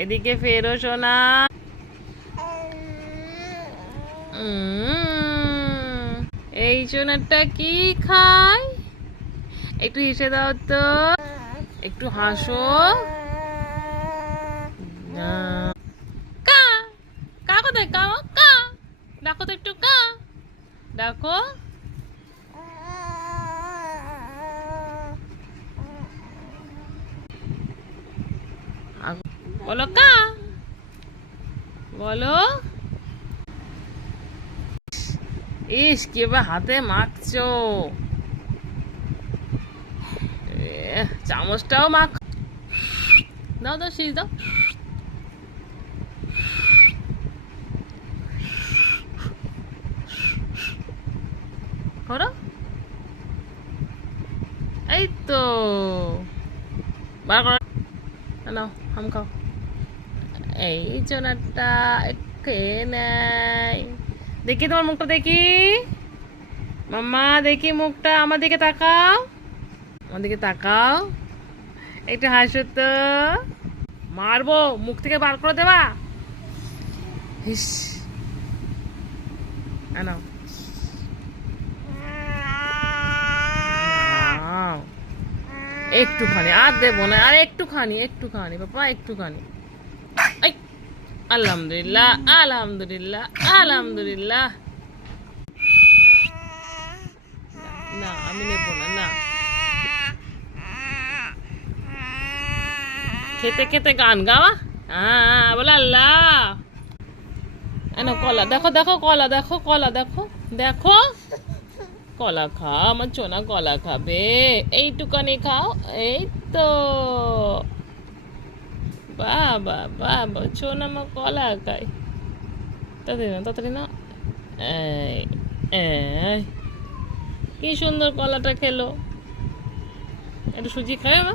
এদিকে ফেরো সোনা। এই সোনাটা কি খায়? একটু হেসে দাও তো, একটু হাসো। কা কা কোথায়? কা কা ডাকো তো, একটু কা ডাকো। বলো কা, বলো। ইস কি বা হাতে মাখছো, চামচটাও মাখ। দাও দাও, শীষ দাও। করো, এই তো বার করো। নাও হাম খাও। এই চোনাটা খেয়ে নেয়। দেখি তোমার মুখটা, দেখি মাম্মা, দেখি মুখটা। আমার দিকে তাকাও, আমার দিকে তাকাও, একটু হাসো তো। মারবো, মুখ থেকে বার করে দেবা। হিস, নাও নাও। একটুখানি, আর দেবো না, আর একটুখানি, একটুখানি বাবা, একটুখানি। এই আলহামদুলিল্লাহ, আলহামদুলিল্লাহ, আলহামদুলিল্লাহ। না আমি নেব না, না। খেতে খেতে গান গাওয়া, হ্যাঁ বলে আল্লাহ। না কলা দেখো, দেখো কলা দেখো, কলা দেখো, দেখো কলা খাও, আমার চোনা কলা খাবে। এইটুকানি খাও, এই তো। বাবা বাবা, চোনা আমার কলা খায়। তাড়াতাড়ি না, তাড়াতাড়ি না। এই এই কি সুন্দর কলাটা খেলো। একটু সুজি খায় মা।